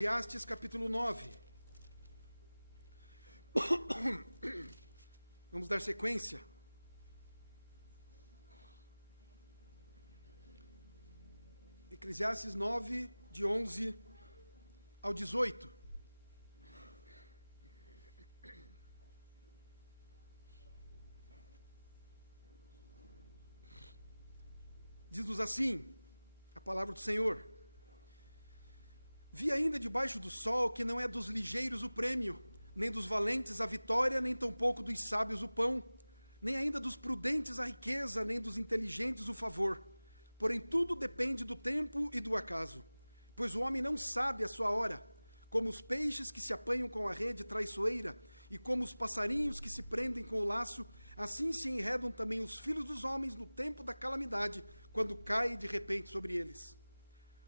Eclesiastes capítulo 9. Vamos dar sequência. Eclesiastes 9, de 11 ao 18. Diz-nos assim a palavra do Senhor: Vi ainda debaixo do sol que não é dos ligeiros o prêmio, nem dos valentes a vitória, nem tampouco dos sábios o pão, nem ainda dos prudentes a riqueza, nem dos inteligentes o favor. Porém tudo depende do tempo e do acaso, pois o homem não sabe a sua hora, como os peixes que se apanham com a rede traiçoeira, e como os passarinhos que se prendem com o laço, assim se enredam também os filhos dos homens no tempo da calamidade, quando cai de repente sobre eles.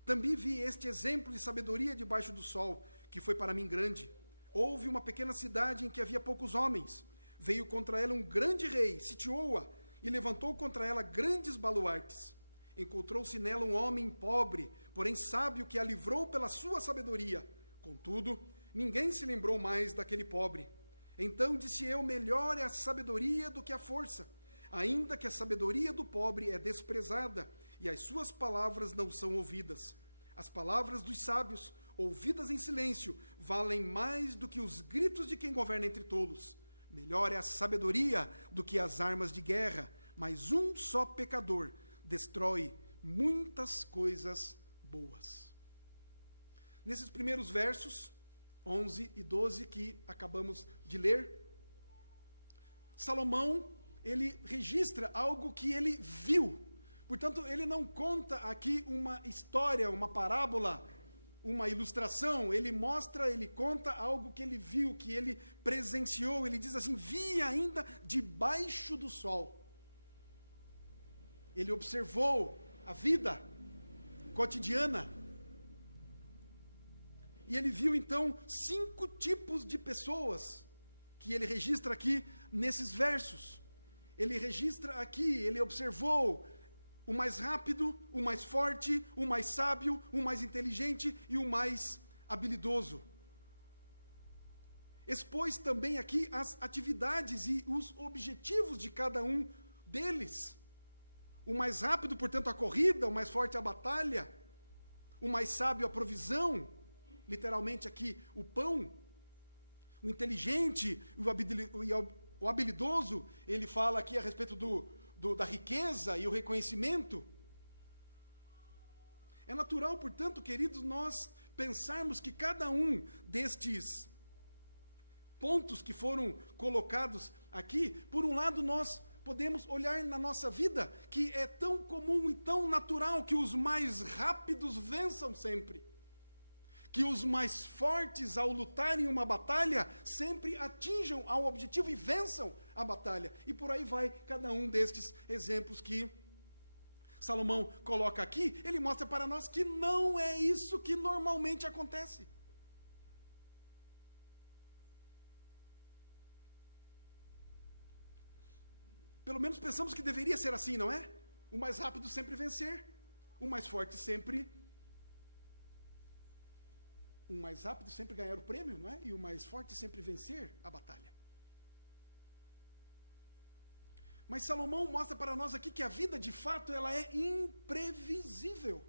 Também vi este exemplo de sabedoria debaixo do sol, que foi para mim grande. Houve uma pequena cidade em que havia poucos homens. Veio contra ela um grande rei, sitiou-a, e levantou contra ela grandes baluartes. Encontrou-se nela um homem pobre, porém sábio, que a livrou pela sua sabedoria. Contudo, ninguém se lembrou mais daquele pobre. Então disse eu: melhor é a sabedoria do que a força, ainda que a sabedoria do pobre é desprezada, e as suas palavras não são ouvidas. As palavras dos sábios, ouvidas em silêncio, valem mais do que os gritos de quem governa entre tolos. Melhor é a sabedoria do que as armas de guerra, mas um só pecador destrói muitas coisas boas. Nesses primeiros versos, 11 e 12, que acabamos de ler, Salomão, ele registra algo que ele viu. Portanto, ele não conta aqui uma história, uma parábola, uma ilustração. Ele mostra, ele conta algo que ele viu, que ele presenciou. Ele diz assim: vi ainda debaixo do sol. Ele observou a vida cotidiana. E ele viu, então, 5 tipos de pessoas que ele registra aqui nesses versos. Ele registra aqui, ele observou o mais rápido, o mais forte, o mais sábio, o mais inteligente e o mais habilidoso. Expôs também aqui as atividades e os objetivos de cada um deles. O mais rápido, portanto, a corrida, o mais forte a batalha, o mais sábio a provisão, literalmente aqui o pão, o inteligente, o habilidoso, ele fala aqui a respeito da riqueza e o reconhecimento. É natural, portanto, queridos, nós pensarmos que cada um destes pontos que foram colocados aqui, por um lado, nós podemos olhar na nossa vida, que é tão comum e tão natural que os mais rápidos vençam sempre. Que os mais fortes, ao lutarem uma batalha, sempre atinjam ao objetivo e vençam a batalha. E por aí vai cada um destes exemplos que Salomão coloca aqui. Ele mostra para nós que não é isso que normalmente acontece. Pelo menos pensamos que deveria ser assim, não é? O mais rápido sempre vencer, o mais forte sempre ganhar o prêmio, não é? E o mais forte sempre vencer a batalha. Mas Salomão mostra para nós aqui que a vida, de fato, ela é imprevisível.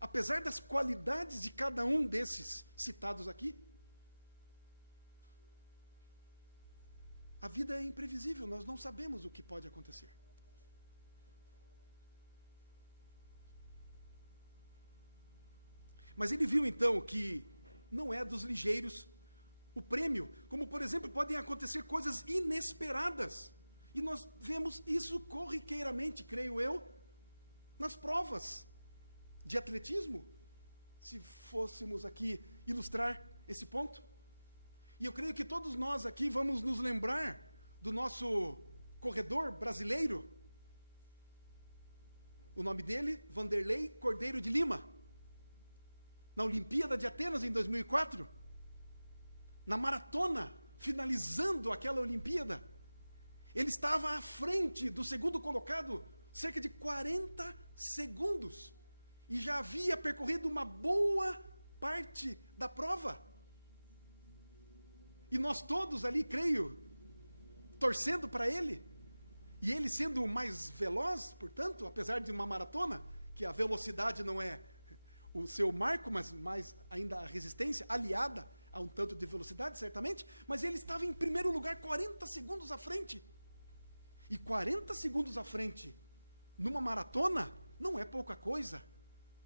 Apesar das qualidades de cada um desses citados aqui, a vida é imprevisível, nós não sabemos o que pode acontecer. Mas ele viu, então, que não é dos ligeiros o prêmio, como, por exemplo, podem acontecer coisas inesperadas. E nós vemos isso corriqueiramente, creio eu, nas provas de atletismo, se fôssemos aqui ilustrar esse ponto. E eu creio que todos nós aqui vamos nos lembrar do nosso corredor brasileiro. O nome dele, Vanderlei Cordeiro de Lima. Na Olimpíada de Atenas, em 2004, na maratona, finalizando aquela Olimpíada, ele estava à frente do segundo colocado, cerca de 40 segundos. e já havia percorrido uma boa parte da prova. E nós todos ali, creio, torcendo para ele, e ele sendo o mais veloz, portanto, apesar de uma maratona, que a velocidade não é o seu marco, mas mais ainda a resistência, aliada a um tanto de velocidade, certamente, mas ele estava em primeiro lugar, 40 segundos à frente. E 40 segundos à frente, numa maratona, não é pouca coisa.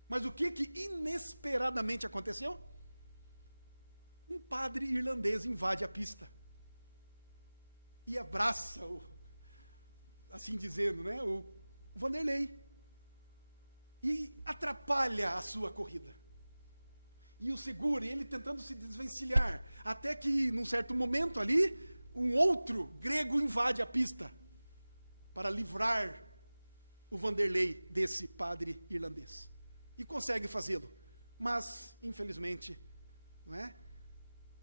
Mas o que inesperadamente aconteceu? Um padre irlandês invade a pista. E abraça, assim dizendo, né, o Vanderlei. E atrapalha a sua corrida. E o segura, e ele tentando se desvencilhar. Até que, num certo momento ali, um outro grego invade a pista para livrar o Vanderlei desse padre irlandês. E consegue fazê-lo. Mas, infelizmente, não é?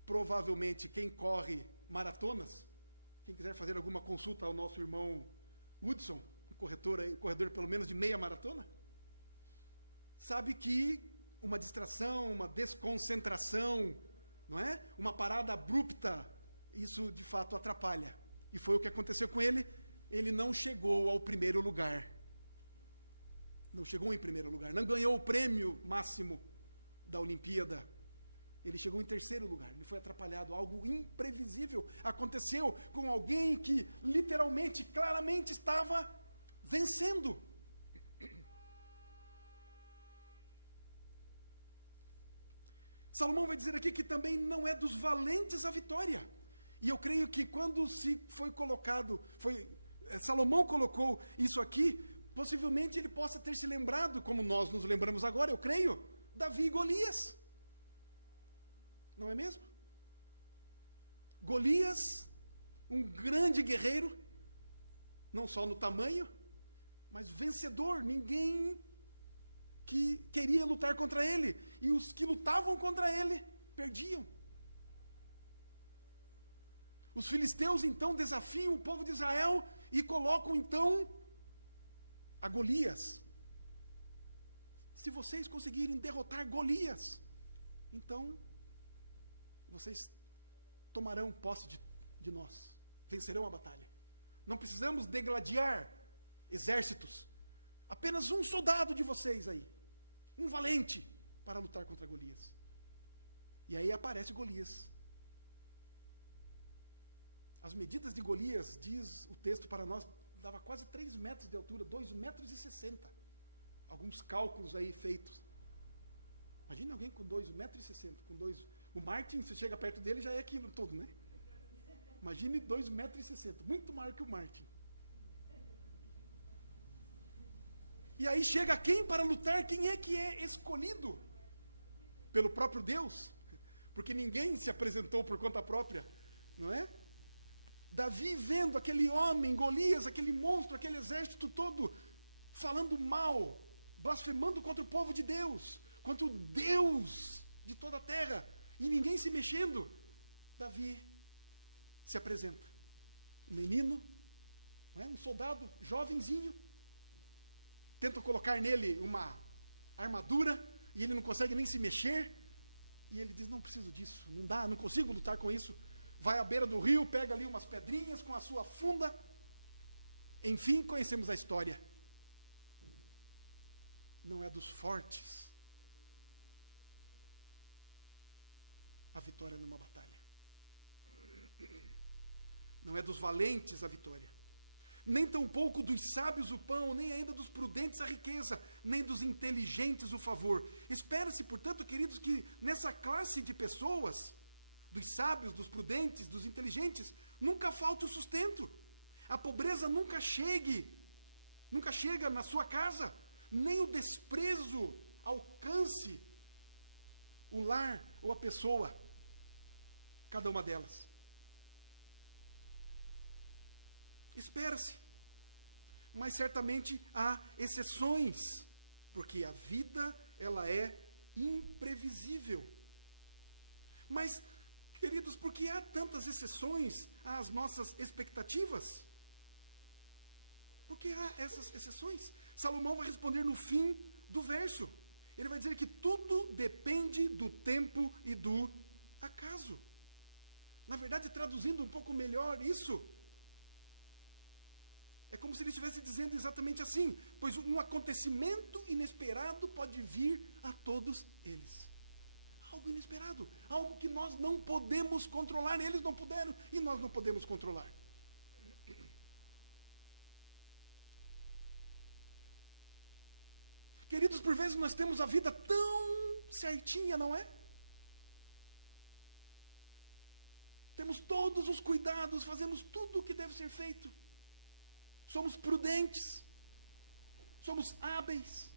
Provavelmente quem corre maratonas, quem quiser fazer alguma consulta ao nosso irmão Hudson, um corredor pelo menos de meia maratona, sabe que uma distração, uma desconcentração, não é? Uma parada abrupta, isso de fato atrapalha. E foi o que aconteceu com ele. Ele não chegou ao primeiro lugar. Não chegou em primeiro lugar. Não ganhou o prêmio máximo da Olimpíada. Ele chegou em terceiro lugar. Ele foi atrapalhado. Algo imprevisível aconteceu com alguém que literalmente, claramente estava vencendo. Salomão vai dizer aqui que também não é dos valentes a vitória. E eu creio que quando se foi colocado, Salomão colocou isso aqui, possivelmente ele possa ter se lembrado, como nós nos lembramos agora, eu creio, Davi e Golias. Não é mesmo? Golias, um grande guerreiro, não só no tamanho, mas vencedor. Ninguém que queria lutar contra ele. E os que lutavam contra ele, perdiam. Os filisteus, então, desafiam o povo de Israel e colocam, então, a Golias. Se vocês conseguirem derrotar Golias, então, vocês tomarão posse de nós. Vencerão a batalha. Não precisamos degladiar exércitos. Apenas um soldado de vocês aí. Um valente para lutar contra Golias. E aí aparece Golias. As medidas de Golias, diz o texto para nós, dava quase 3 metros de altura, 2,60 metros. Alguns cálculos aí feitos. Imagine alguém com 2,60 metros. O Martin, se chega perto dele, já é aquilo todo, né? Imagine 2,60 metros. Muito maior que o Martin. E aí chega quem para lutar? Quem é que é escolhido? Pelo próprio Deus. Porque ninguém se apresentou por conta própria, não é? Davi vendo aquele homem, Golias, aquele monstro, aquele exército todo, falando mal, blasfemando contra o povo de Deus, contra o Deus de toda a terra, e ninguém se mexendo. Davi se apresenta. Um menino, não é? Um soldado jovenzinho, tentam colocar nele uma armadura, e ele não consegue nem se mexer, e ele diz, não preciso disso, não dá, não consigo lutar com isso. Vai à beira do rio, pega ali umas pedrinhas com a sua funda. Enfim, conhecemos a história. Não é dos fortes a vitória numa batalha. Não é dos valentes a vitória. Nem tampouco dos sábios o pão, nem ainda dos prudentes a riqueza, nem dos inteligentes o favor. Espera-se, portanto, queridos, que nessa classe de pessoas, dos sábios, dos prudentes, dos inteligentes, nunca falte o sustento. A pobreza nunca chega na sua casa, nem o desprezo alcance o lar ou a pessoa, cada uma delas. Espera-se. Mas certamente há exceções, porque a vida, ela é imprevisível. Mas, queridos, por que há tantas exceções às nossas expectativas? Por que há essas exceções? Salomão vai responder no fim do verso. Ele vai dizer que tudo depende do tempo e do acaso. Na verdade, traduzindo um pouco melhor isso, é como se ele estivesse dizendo exatamente assim: pois um acontecimento inesperado pode vir a todos eles. Algo inesperado, algo que nós não podemos controlar, eles não puderam e nós não podemos controlar. Queridos, por vezes nós temos a vida tão certinha, não é? Temos todos os cuidados, fazemos tudo o que deve ser feito. Somos prudentes, somos hábeis.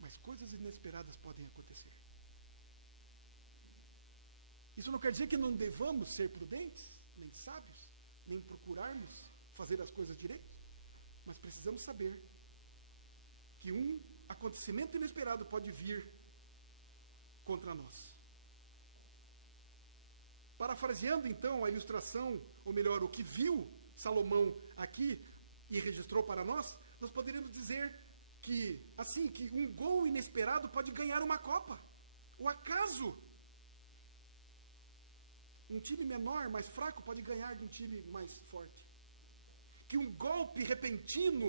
Mas coisas inesperadas podem acontecer. Isso não quer dizer que não devamos ser prudentes, nem sábios, nem procurarmos fazer as coisas direito, mas precisamos saber que um acontecimento inesperado pode vir contra nós. Parafraseando então a ilustração, ou melhor, o que viu Salomão aqui e registrou para nós poderíamos dizer que, assim, que um gol inesperado pode ganhar uma Copa. O acaso. Um time menor, mais fraco, pode ganhar de um time mais forte. Que um golpe repentino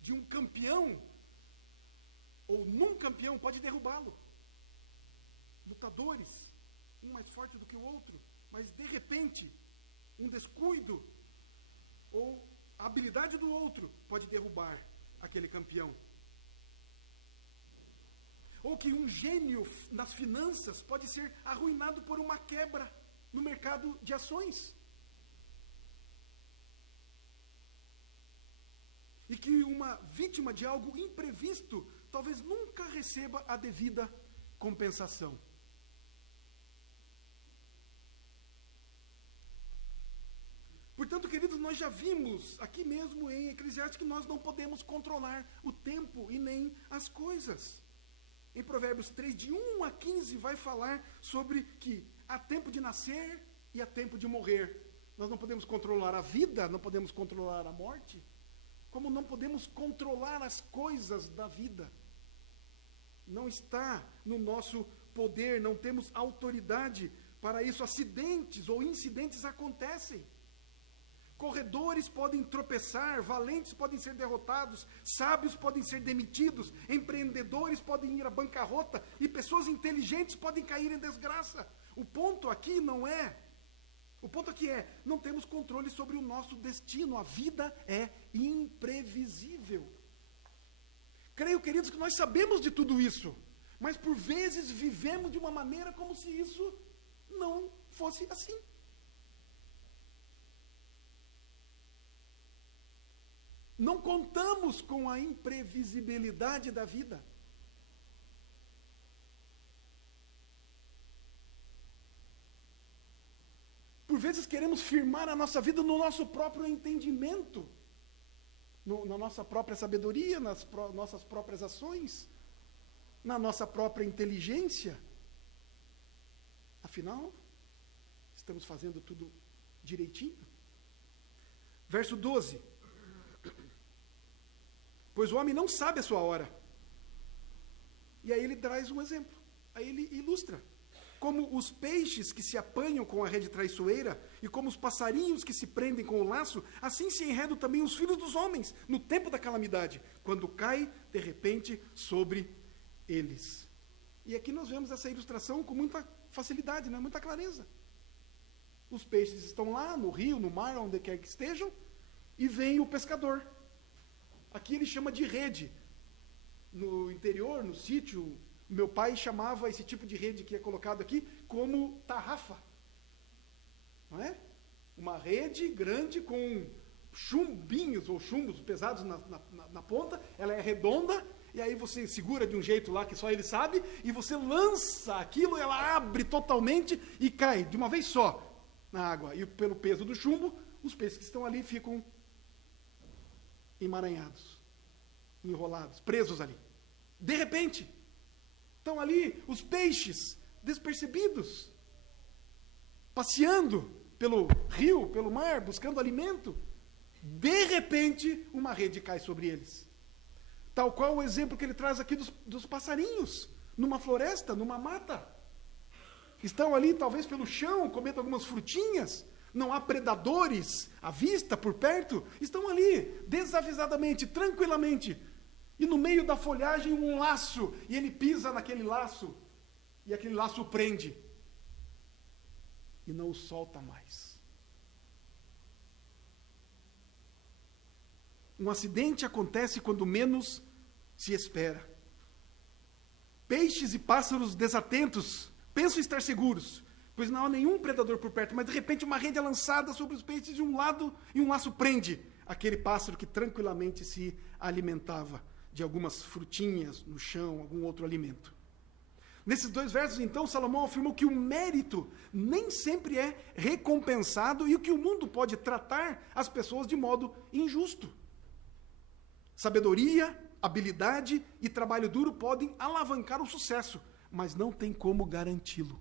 de um campeão, ou num campeão, pode derrubá-lo. Lutadores, um mais forte do que o outro, mas de repente, um descuido, ou a habilidade do outro, pode derrubar aquele campeão. Ou que um gênio nas finanças pode ser arruinado por uma quebra no mercado de ações. E que uma vítima de algo imprevisto talvez nunca receba a devida compensação. Portanto, queridos, nós já vimos aqui mesmo em Eclesiastes que nós não podemos controlar o tempo e nem as coisas. Em Provérbios 3, de 1 a 15, vai falar sobre que há tempo de nascer e há tempo de morrer. Nós não podemos controlar a vida, não podemos controlar a morte, como não podemos controlar as coisas da vida. Não está no nosso poder, não temos autoridade para isso. Acidentes ou incidentes acontecem. Corredores podem tropeçar, valentes podem ser derrotados, sábios podem ser demitidos, empreendedores podem ir à bancarrota e pessoas inteligentes podem cair em desgraça. O ponto aqui é, não temos controle sobre o nosso destino, a vida é imprevisível. Creio, queridos, que nós sabemos de tudo isso, mas por vezes vivemos de uma maneira como se isso não fosse assim. Não contamos com a imprevisibilidade da vida. Por vezes queremos firmar a nossa vida no nosso próprio entendimento, na nossa própria sabedoria, nas nossas próprias ações, na nossa própria inteligência. Afinal, estamos fazendo tudo direitinho? Verso 12. Pois o homem não sabe a sua hora. E aí ele traz um exemplo. Aí ele ilustra. Como os peixes que se apanham com a rede traiçoeira, e como os passarinhos que se prendem com o laço, assim se enredam também os filhos dos homens, no tempo da calamidade, quando cai, de repente, sobre eles. E aqui nós vemos essa ilustração com muita facilidade, né? Muita clareza. Os peixes estão lá, no rio, no mar, onde quer que estejam, e vem o pescador. Aqui ele chama de rede. No interior, no sítio, meu pai chamava esse tipo de rede que é colocado aqui como tarrafa. Não é? Uma rede grande com chumbinhos ou chumbos pesados na ponta. Ela é redonda e aí você segura de um jeito lá que só ele sabe e você lança aquilo, ela abre totalmente e cai de uma vez só na água. E pelo peso do chumbo, os peixes que estão ali ficam emaranhados, enrolados, presos ali. De repente, estão ali os peixes despercebidos, passeando pelo rio, pelo mar, buscando alimento. de repente, uma rede cai sobre eles. Tal qual o exemplo que ele traz aqui dos passarinhos, numa floresta, numa mata. Estão ali, talvez pelo chão, comendo algumas frutinhas, não há predadores à vista, por perto, estão ali, desavisadamente, tranquilamente, e no meio da folhagem um laço, e ele pisa naquele laço, e aquele laço o prende, e não o solta mais. Um acidente acontece quando menos se espera. Peixes e pássaros desatentos pensam estar seguros, pois não há nenhum predador por perto, mas de repente uma rede é lançada sobre os peixes de um lado e um laço prende aquele pássaro que tranquilamente se alimentava de algumas frutinhas no chão, algum outro alimento. Nesses 2 versos, então, Salomão afirmou que o mérito nem sempre é recompensado e que o mundo pode tratar as pessoas de modo injusto. Sabedoria, habilidade e trabalho duro podem alavancar o sucesso, mas não tem como garanti-lo.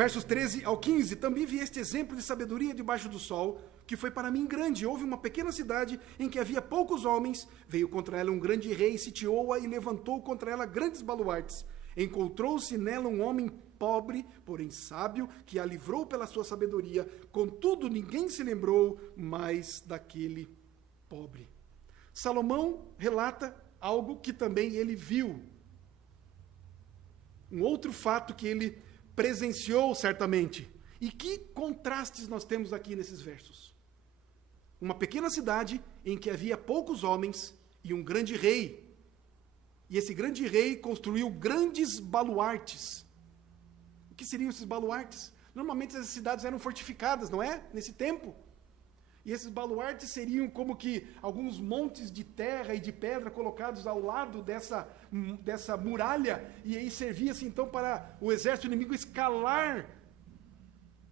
Versos 13 ao 15, também vi este exemplo de sabedoria debaixo do sol, que foi para mim grande. Houve uma pequena cidade em que havia poucos homens, veio contra ela um grande rei, sitiou-a e levantou contra ela grandes baluartes. Encontrou-se nela um homem pobre, porém sábio, que a livrou pela sua sabedoria. Contudo, ninguém se lembrou mais daquele pobre. Salomão relata algo que também ele viu. Um outro fato que ele presenciou certamente. E que contrastes nós temos aqui nesses versos. Uma pequena cidade em que havia poucos homens e um grande rei. E esse grande rei construiu grandes baluartes. O que seriam esses baluartes? Normalmente as cidades eram fortificadas, não é? Nesse tempo. E esses baluartes seriam como que alguns montes de terra e de pedra colocados ao lado dessa muralha. E aí servia-se então para o exército inimigo escalar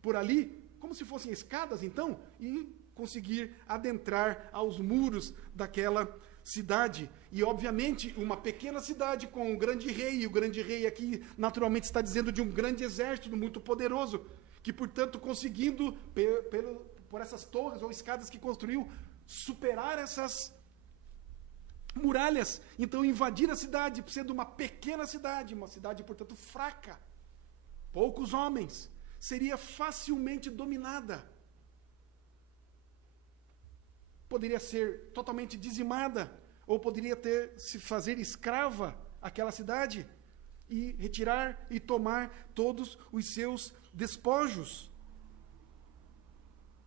por ali, como se fossem escadas então, e conseguir adentrar aos muros daquela cidade. E obviamente uma pequena cidade com um grande rei, e o grande rei aqui naturalmente está dizendo de um grande exército muito poderoso, que portanto conseguindo por essas torres ou escadas que construiu, superar essas muralhas, então invadir a cidade, sendo uma pequena cidade, uma cidade portanto fraca, poucos homens, seria facilmente dominada. Poderia ser totalmente dizimada, ou poderia se fazer escrava aquela cidade, e retirar e tomar todos os seus despojos.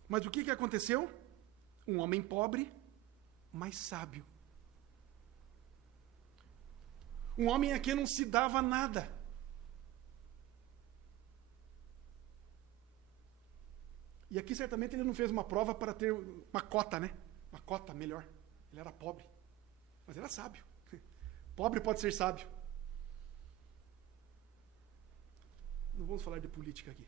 Mas o que aconteceu? Um homem pobre, mas sábio. Um homem a quem não se dava nada. E aqui certamente ele não fez uma prova para ter uma cota, né? Uma cota melhor. Ele era pobre, mas era sábio. Pobre pode ser sábio. Não vamos falar de política aqui.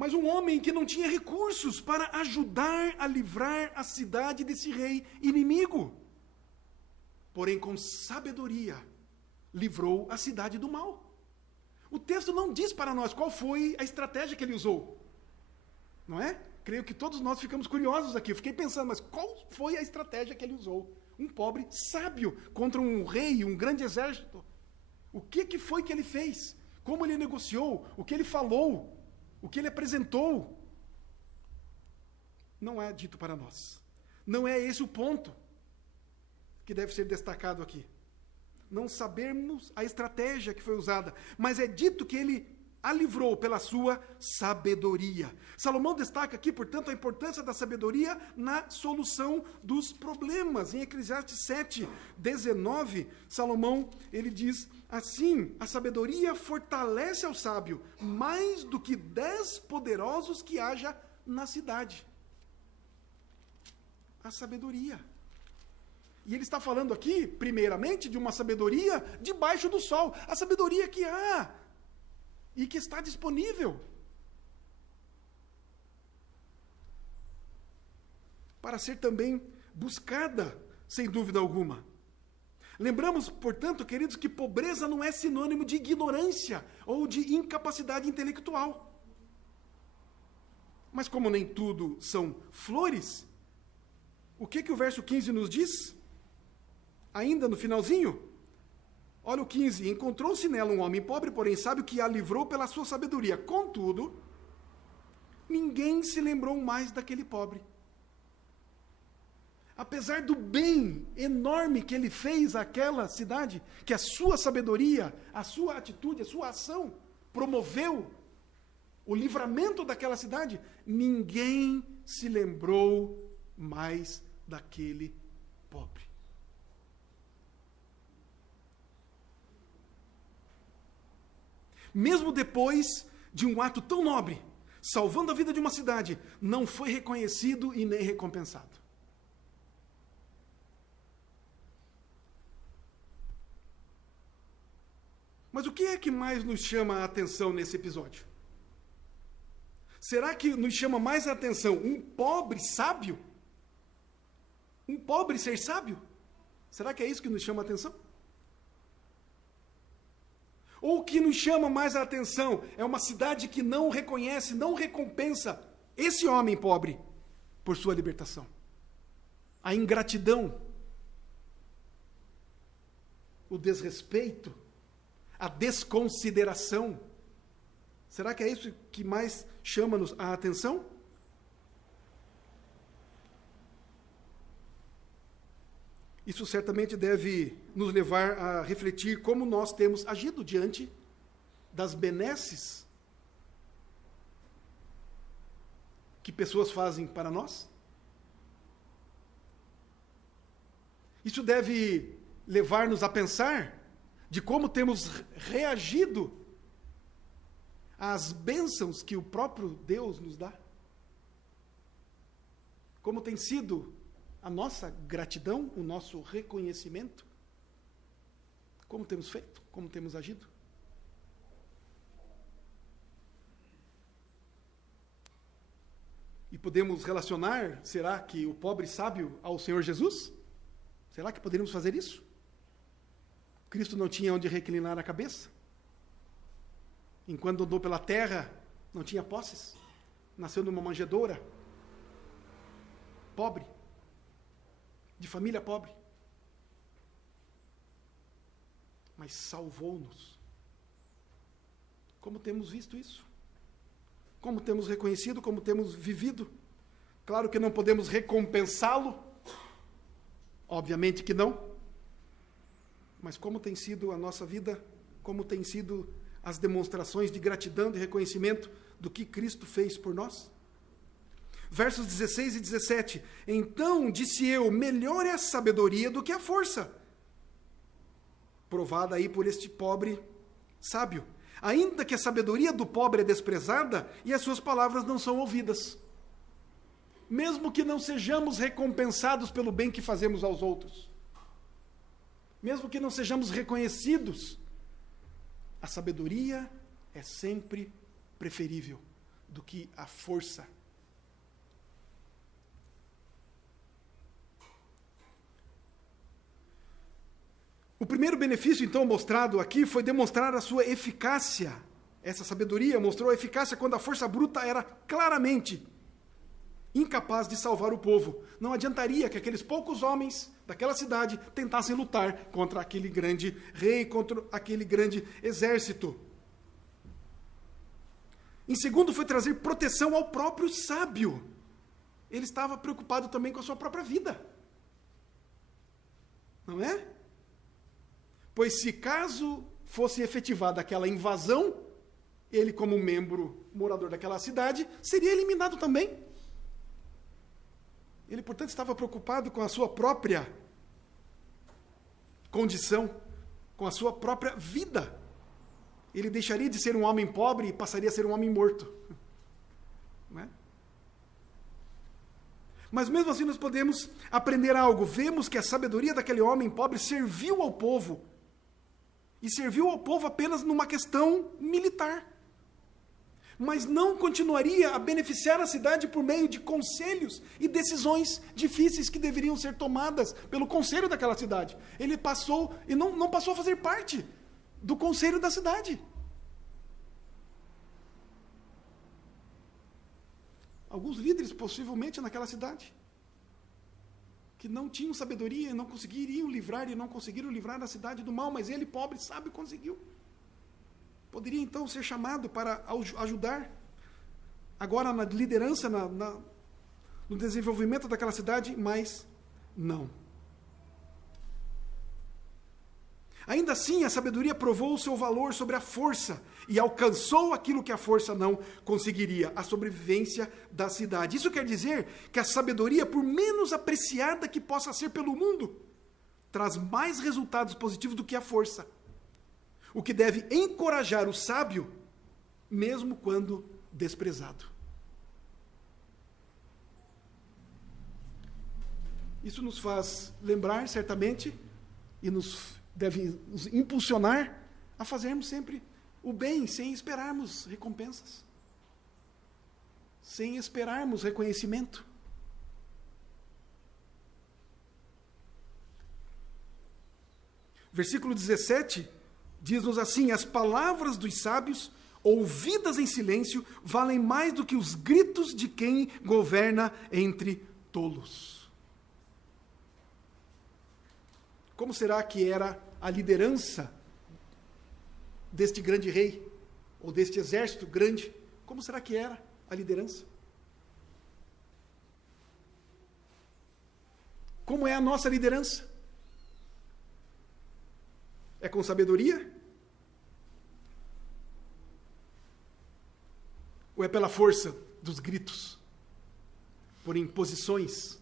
Mas um homem que não tinha recursos para ajudar a livrar a cidade desse rei inimigo. Porém, com sabedoria, livrou a cidade do mal. O texto não diz para nós qual foi a estratégia que ele usou. Não é? Creio que todos nós ficamos curiosos aqui. Eu fiquei pensando, mas qual foi a estratégia que ele usou? Um pobre sábio contra um rei, um grande exército. O que foi que ele fez? Como ele negociou? O que ele falou? O que ele apresentou? Não é dito para nós. Não é esse o ponto que deve ser destacado aqui. Não sabemos a estratégia que foi usada, mas é dito que ele a livrou pela sua sabedoria. Salomão destaca aqui, portanto, a importância da sabedoria na solução dos problemas. Em Eclesiastes 7:19, Salomão, ele diz assim: a sabedoria fortalece ao sábio mais do que 10 poderosos que haja na cidade. A sabedoria. E ele está falando aqui, primeiramente, de uma sabedoria debaixo do sol. A sabedoria que há e que está disponível para ser também buscada, sem dúvida alguma. Lembramos, portanto, queridos, que pobreza não é sinônimo de ignorância ou de incapacidade intelectual. Mas como nem tudo são flores, o que o verso 15 nos diz? Ainda no finalzinho, olha o 15, encontrou-se nela um homem pobre, porém sábio, que a livrou pela sua sabedoria. Contudo, ninguém se lembrou mais daquele pobre. Apesar do bem enorme que ele fez àquela cidade, que a sua sabedoria, a sua atitude, a sua ação promoveu o livramento daquela cidade, ninguém se lembrou mais daquele pobre. Mesmo depois de um ato tão nobre, salvando a vida de uma cidade, não foi reconhecido e nem recompensado. Mas o que é que mais nos chama a atenção nesse episódio? Será que nos chama mais a atenção um pobre sábio? Um pobre ser sábio? Será que é isso que nos chama a atenção? Ou o que nos chama mais a atenção é uma cidade que não reconhece, não recompensa esse homem pobre por sua libertação? A ingratidão, o desrespeito, a desconsideração. Será que é isso que mais chama-nos a atenção? Isso certamente deve nos levar a refletir como nós temos agido diante das benesses que pessoas fazem para nós. Isso deve levar-nos a pensar de como temos reagido às bênçãos que o próprio Deus nos dá. Como tem sido a nossa gratidão, o nosso reconhecimento. Como temos feito, como temos agido. E podemos relacionar, será que o pobre sábio ao Senhor Jesus? Será que poderíamos fazer isso? Cristo não tinha onde reclinar a cabeça? Enquanto andou pela terra, não tinha posses? Nasceu numa manjedoura? Pobre? De família pobre? Mas salvou-nos. Como temos visto isso? Como temos reconhecido, como temos vivido? Claro que não podemos recompensá-lo, obviamente que não. Mas como tem sido a nossa vida, como tem sido as demonstrações de gratidão, de reconhecimento do que Cristo fez por nós? Versos 16 e 17. Então, disse eu, melhor é a sabedoria do que a força, provada aí por este pobre sábio. Ainda que a sabedoria do pobre é desprezada e as suas palavras não são ouvidas. Mesmo que não sejamos recompensados pelo bem que fazemos aos outros. Mesmo que não sejamos reconhecidos, a sabedoria é sempre preferível do que a força. O primeiro benefício, então, mostrado aqui foi demonstrar a sua eficácia. Essa sabedoria mostrou a eficácia quando a força bruta era claramente incapaz de salvar o povo. Não adiantaria que aqueles poucos homens daquela cidade tentassem lutar contra aquele grande rei, contra aquele grande exército. Em segundo, foi trazer proteção ao próprio sábio. Ele estava preocupado também com a sua própria vida. Não é? Pois se caso fosse efetivada aquela invasão, ele, como membro morador daquela cidade, seria eliminado também. Ele, portanto, estava preocupado com a sua própria condição, com a sua própria vida. Ele deixaria de ser um homem pobre e passaria a ser um homem morto. Não é? Mas mesmo assim nós podemos aprender algo. Vemos que a sabedoria daquele homem pobre serviu ao povo. E serviu ao povo apenas numa questão militar. mas não continuaria a beneficiar a cidade por meio de conselhos e decisões difíceis que deveriam ser tomadas pelo conselho daquela cidade. Ele passou, e não passou a fazer parte do conselho da cidade. Alguns líderes, possivelmente, naquela cidade, que não tinham sabedoria, não conseguiriam livrar e não conseguiram livrar a cidade do mal, mas ele, pobre, sábio, conseguiu. Poderia, então, ser chamado para ajudar, agora na liderança, no desenvolvimento daquela cidade, mas não. Ainda assim, a sabedoria provou o seu valor sobre a força e alcançou aquilo que a força não conseguiria, a sobrevivência da cidade. Isso quer dizer que a sabedoria, por menos apreciada que possa ser pelo mundo, traz mais resultados positivos do que a força. O que deve encorajar o sábio, mesmo quando desprezado. Isso nos faz lembrar, certamente, e deve nos impulsionar a fazermos sempre o bem, sem esperarmos recompensas, sem esperarmos reconhecimento. Versículo 17 diz-nos assim: as palavras dos sábios, ouvidas em silêncio, valem mais do que os gritos de quem governa entre tolos. Como será que era a liderança deste grande rei, ou deste exército grande? Como será que era a liderança? Como é a nossa liderança? É com sabedoria? Ou é pela força dos gritos? Por imposições?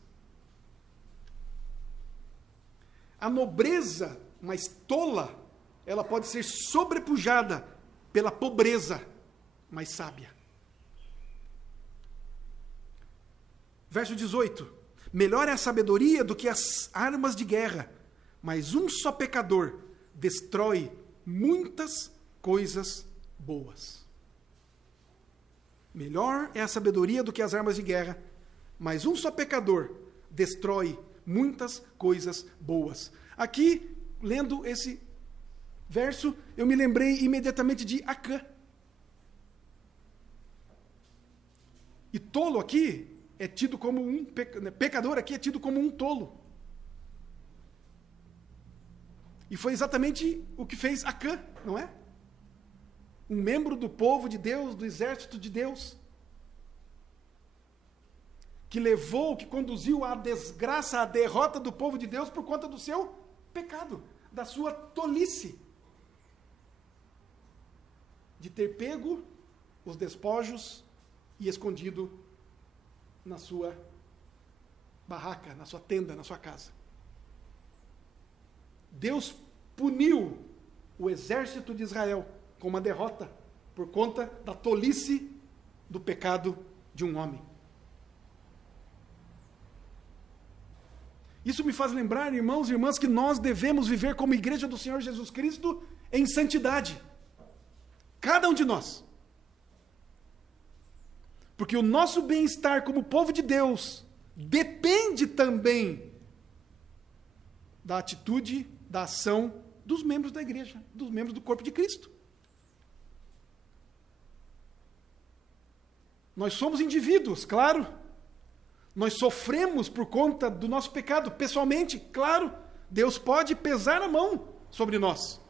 A nobreza, mas tola, ela pode ser sobrepujada pela pobreza, mas sábia. Verso 18. Melhor é a sabedoria do que as armas de guerra, mas um só pecador destrói muitas coisas boas. Melhor é a sabedoria do que as armas de guerra, mas um só pecador destrói muitas coisas boas. Aqui, lendo esse verso, eu me lembrei imediatamente de Acã. E tolo aqui é tido como um pecador, aqui é tido como um tolo. E foi exatamente o que fez Acã, não é? Um membro do povo de Deus, do exército de Deus, que conduziu à desgraça, à derrota do povo de Deus por conta do seu pecado, da sua tolice, de ter pego os despojos e escondido na sua barraca, na sua tenda, na sua casa. Deus puniu o exército de Israel com uma derrota por conta da tolice do pecado de um homem. Isso me faz lembrar, irmãos e irmãs, que nós devemos viver como igreja do Senhor Jesus Cristo em santidade. Cada um de nós. Porque o nosso bem-estar como povo de Deus depende também da atitude, da ação dos membros da igreja, dos membros do corpo de Cristo. Nós somos indivíduos, claro. Nós sofremos por conta do nosso pecado, pessoalmente, claro. Deus pode pesar a mão sobre nós.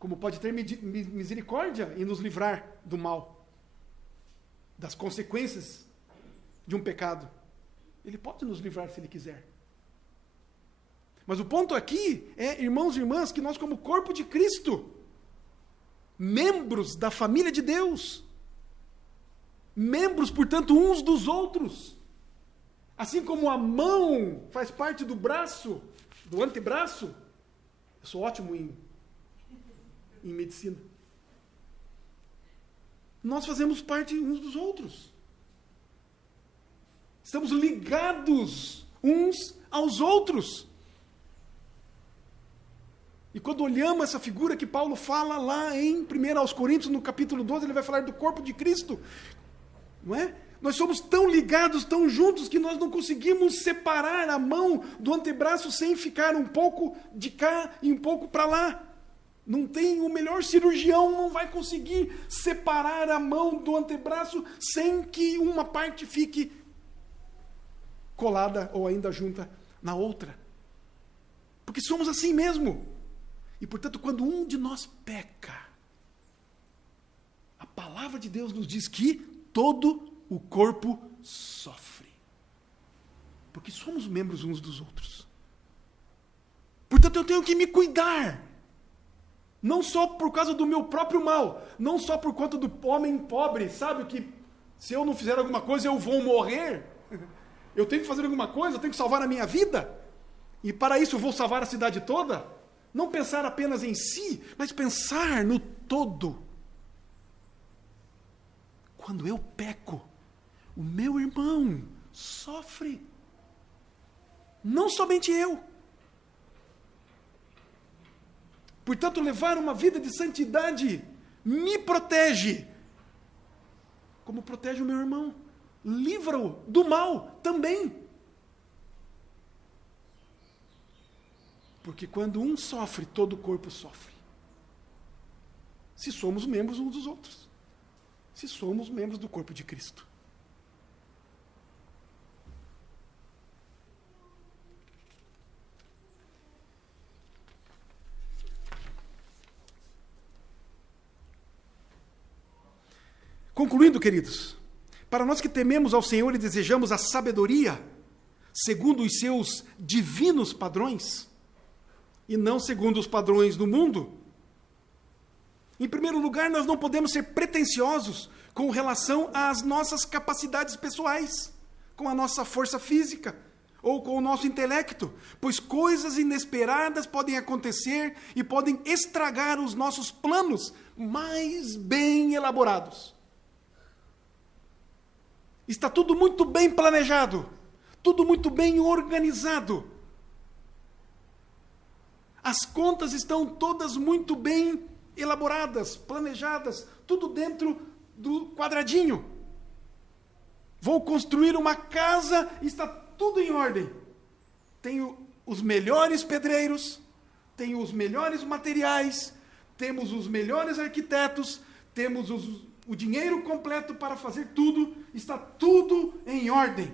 Como pode ter misericórdia e nos livrar do mal, das consequências de um pecado. Ele pode nos livrar se Ele quiser. Mas o ponto aqui é, irmãos e irmãs, que nós como corpo de Cristo, membros da família de Deus, membros, portanto, uns dos outros, assim como a mão faz parte do braço, do antebraço. Eu sou ótimo em medicina. Nós fazemos parte uns dos outros. Estamos ligados uns aos outros. E quando olhamos essa figura que Paulo fala lá em 1 Coríntios, no capítulo 12, ele vai falar do corpo de Cristo. Não é? Nós somos tão ligados, tão juntos, que nós não conseguimos separar a mão do antebraço sem ficar um pouco de cá e um pouco para lá. Não tem, o melhor cirurgião não vai conseguir separar a mão do antebraço sem que uma parte fique colada ou ainda junta na outra. Porque somos assim mesmo. E, portanto, quando um de nós peca, a palavra de Deus nos diz que todo o corpo sofre. Porque somos membros uns dos outros. Portanto, eu tenho que me cuidar. Não só por causa do meu próprio mal, não só por conta do homem pobre, sabe, que se eu não fizer alguma coisa eu vou morrer. Eu tenho que fazer alguma coisa, eu tenho que salvar a minha vida. E para isso eu vou salvar a cidade toda. Não pensar apenas em si, mas pensar no todo. Quando eu peco, o meu irmão sofre. Não somente eu. Portanto, levar uma vida de santidade me protege, como protege o meu irmão. Livra-o do mal também. Porque quando um sofre, todo o corpo sofre. Se somos membros uns dos outros. Se somos membros do corpo de Cristo. Concluindo, queridos, para nós que tememos ao Senhor e desejamos a sabedoria, segundo os seus divinos padrões, e não segundo os padrões do mundo, em primeiro lugar, nós não podemos ser pretensiosos com relação às nossas capacidades pessoais, com a nossa força física, ou com o nosso intelecto, pois coisas inesperadas podem acontecer e podem estragar os nossos planos mais bem elaborados. Está tudo muito bem planejado, tudo muito bem organizado. As contas estão todas muito bem elaboradas, planejadas, tudo dentro do quadradinho. Vou construir uma casa, está tudo em ordem. Tenho os melhores pedreiros, tenho os melhores materiais, temos os melhores arquitetos, temos o dinheiro completo para fazer tudo, está tudo em ordem.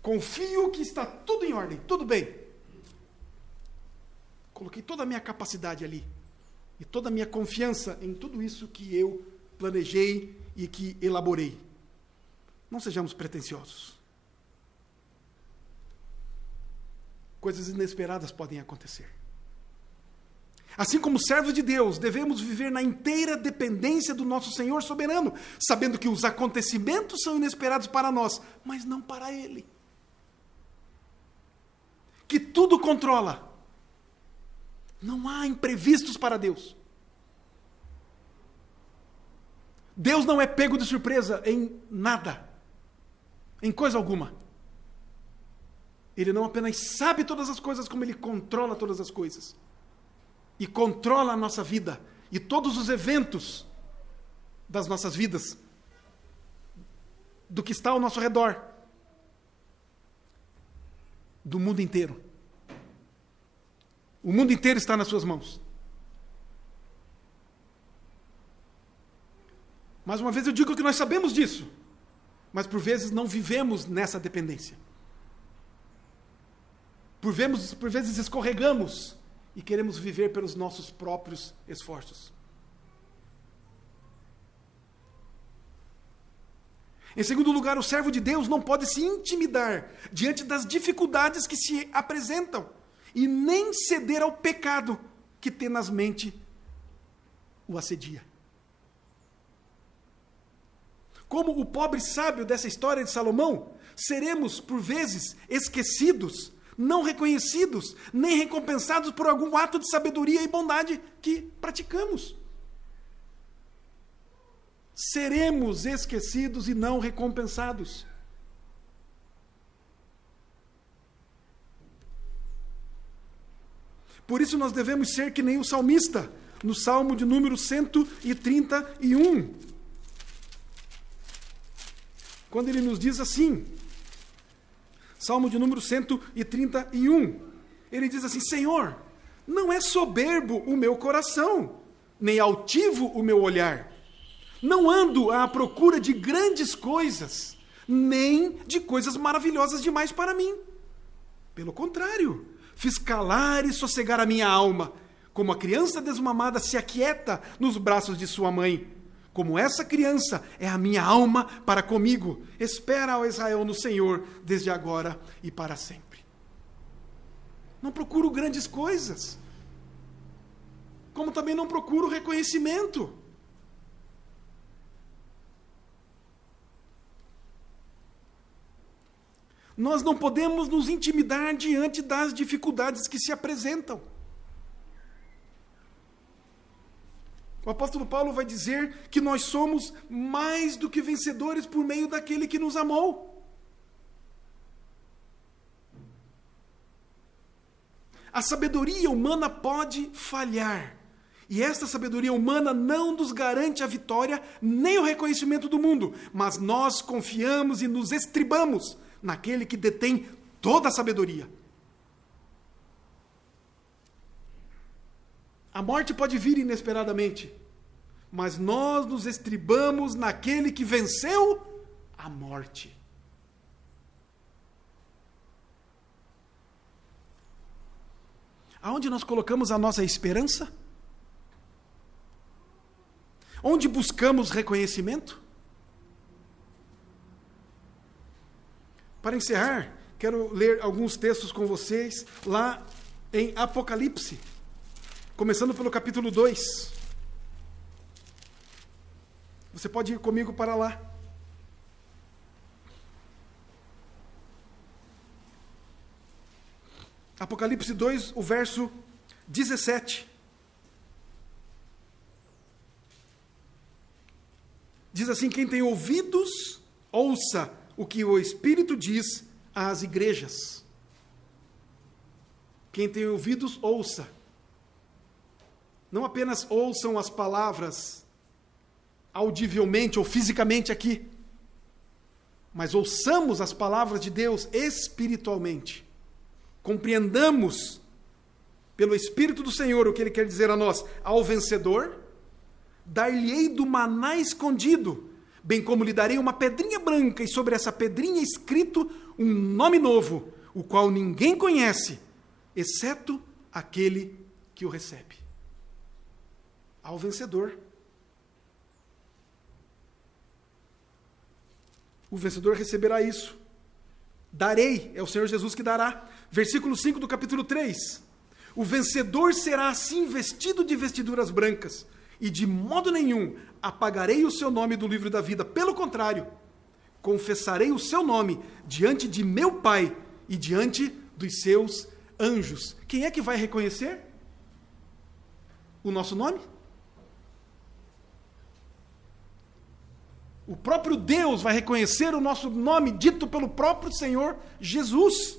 Confio que está tudo em ordem, tudo bem. Coloquei toda a minha capacidade ali, e toda a minha confiança em tudo isso que eu planejei e que elaborei. Não sejamos pretensiosos. Coisas inesperadas podem acontecer. Assim como servos de Deus, devemos viver na inteira dependência do nosso Senhor soberano, sabendo que os acontecimentos são inesperados para nós, mas não para Ele. Que tudo controla. Não há imprevistos para Deus. Deus não é pego de surpresa em nada, em coisa alguma. Ele não apenas sabe todas as coisas, como Ele controla todas as coisas. E controla a nossa vida e todos os eventos das nossas vidas, do que está ao nosso redor, do mundo inteiro. O mundo inteiro está nas suas mãos. Mais uma vez eu digo que nós sabemos disso, mas por vezes não vivemos nessa dependência. Por vezes escorregamos e queremos viver pelos nossos próprios esforços. Em segundo lugar, o servo de Deus não pode se intimidar diante das dificuldades que se apresentam e nem ceder ao pecado que tenazmente o assedia. Como o pobre sábio dessa história de Salomão, seremos, por vezes, esquecidos, não reconhecidos, nem recompensados por algum ato de sabedoria e bondade que praticamos. Seremos esquecidos e não recompensados. Por isso nós devemos ser que nem o salmista, no Salmo de número 131. Quando ele nos diz assim, Salmo de número 131, ele diz assim: Senhor, não é soberbo o meu coração, nem altivo o meu olhar. Não ando à procura de grandes coisas, nem de coisas maravilhosas demais para mim. Pelo contrário, fiz calar e sossegar a minha alma, como a criança desmamada se aquieta nos braços de sua mãe. Como essa criança é a minha alma para comigo. Espera, ó Israel, no Senhor, desde agora e para sempre. Não procuro grandes coisas, como também não procuro reconhecimento. Nós não podemos nos intimidar diante das dificuldades que se apresentam. O apóstolo Paulo vai dizer que nós somos mais do que vencedores por meio daquele que nos amou. A sabedoria humana pode falhar. E esta sabedoria humana não nos garante a vitória nem o reconhecimento do mundo. Mas nós confiamos e nos estribamos naquele que detém toda a sabedoria. A morte pode vir inesperadamente, mas nós nos estribamos naquele que venceu a morte. Aonde nós colocamos a nossa esperança? Onde buscamos reconhecimento? Para encerrar, quero ler alguns textos com vocês lá em Apocalipse, começando pelo capítulo 2. Você pode ir comigo para lá. Apocalipse 2, o verso 17. Diz assim: quem tem ouvidos, ouça o que o Espírito diz às igrejas. Quem tem ouvidos, ouça. Não apenas ouçam as palavras audivelmente ou fisicamente aqui, mas ouçamos as palavras de Deus espiritualmente. Compreendamos pelo Espírito do Senhor o que Ele quer dizer a nós. Ao vencedor, dar-lhe-ei do maná escondido, bem como lhe darei uma pedrinha branca, e sobre essa pedrinha escrito um nome novo, o qual ninguém conhece, exceto aquele que o recebe. Ao vencedor. O vencedor receberá isso. Darei, é o Senhor Jesus que dará. Versículo 5 do capítulo 3. O vencedor será assim vestido de vestiduras brancas, e de modo nenhum apagarei o seu nome do livro da vida. Pelo contrário, confessarei o seu nome diante de meu Pai e diante dos seus anjos. Quem é que vai reconhecer o nosso nome? O próprio Deus vai reconhecer o nosso nome, dito pelo próprio Senhor Jesus.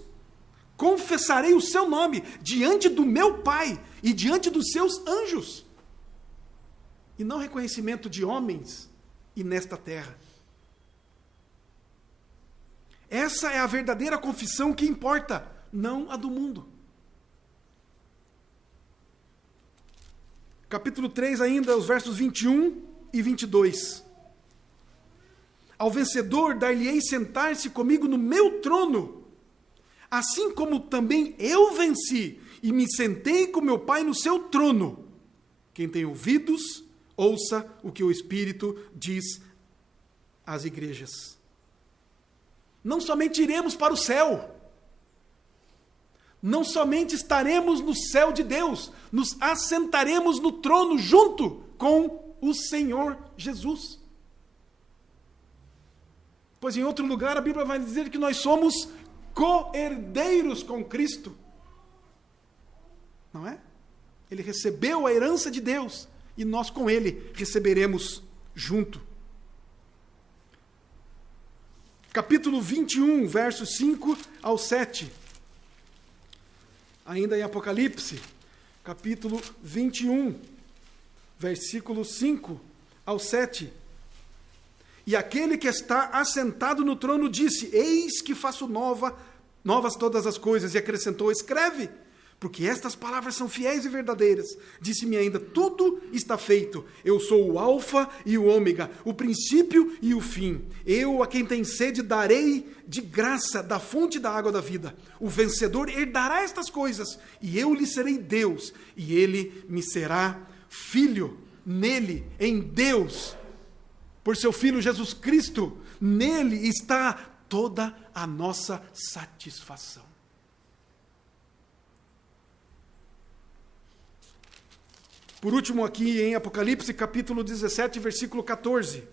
Confessarei o seu nome diante do meu Pai e diante dos seus anjos. E não reconhecimento de homens e nesta terra. Essa é a verdadeira confissão que importa, não a do mundo. Capítulo 3 ainda, os versos 21 e 22. Ao vencedor dar-lhe-ei sentar-se comigo no meu trono, assim como também eu venci e me sentei com meu Pai no seu trono. Quem tem ouvidos, ouça o que o Espírito diz às igrejas. Não somente iremos para o céu, não somente estaremos no céu de Deus, nos assentaremos no trono junto com o Senhor Jesus. Pois em outro lugar a Bíblia vai dizer que nós somos co-herdeiros com Cristo. Não é? Ele recebeu a herança de Deus e nós com ele receberemos junto. Capítulo 21, versos 5 ao 7. Ainda em Apocalipse, capítulo 21, versículos 5 ao 7. E aquele que está assentado no trono disse: eis que faço novas todas as coisas. E acrescentou: escreve, porque estas palavras são fiéis e verdadeiras. Disse-me ainda: tudo está feito. Eu sou o alfa e o ômega, o princípio e o fim. Eu, a quem tem sede, darei de graça da fonte da água da vida. O vencedor herdará estas coisas, e eu lhe serei Deus, e ele me será filho. Nele, em Deus, por seu Filho Jesus Cristo, nele está toda a nossa satisfação. Por último, aqui em Apocalipse, capítulo 17, versículo 14.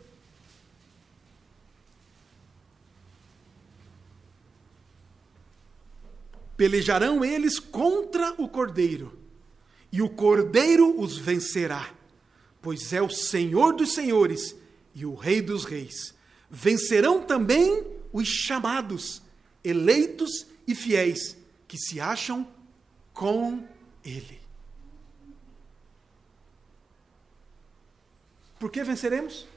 Pelejarão eles contra o Cordeiro, e o Cordeiro os vencerá, pois é o Senhor dos senhores e o Rei dos reis. Vencerão também os chamados, eleitos e fiéis, que se acham com ele. Por que venceremos?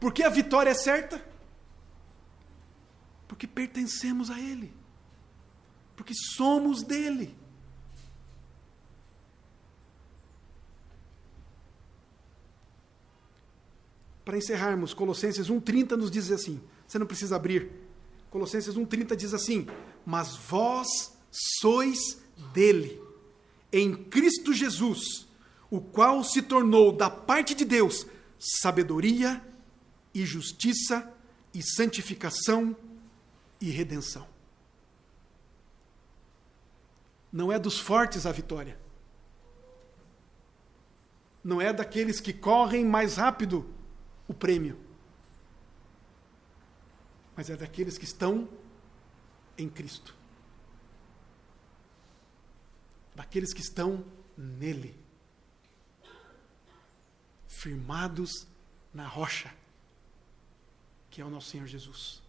Por que a vitória é certa? Porque pertencemos a ele. Porque somos dele. Para encerrarmos, Colossenses 1,30 nos diz assim, você não precisa abrir. Colossenses 1,30 diz assim: mas vós sois dele, em Cristo Jesus, o qual se tornou da parte de Deus sabedoria e justiça e santificação e redenção. Não é dos fortes a vitória. Não é daqueles que correm mais rápido o prêmio. Mas é daqueles que estão em Cristo. Daqueles que estão nele. Firmados na rocha, que é o nosso Senhor Jesus.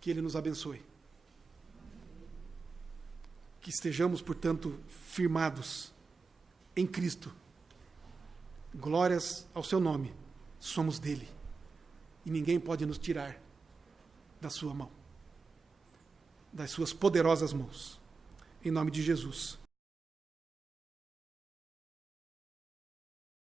Que Ele nos abençoe. Que estejamos, portanto, firmados em Cristo. Glórias ao seu nome. Somos dele. E ninguém pode nos tirar da sua mão. Das suas poderosas mãos. Em nome de Jesus.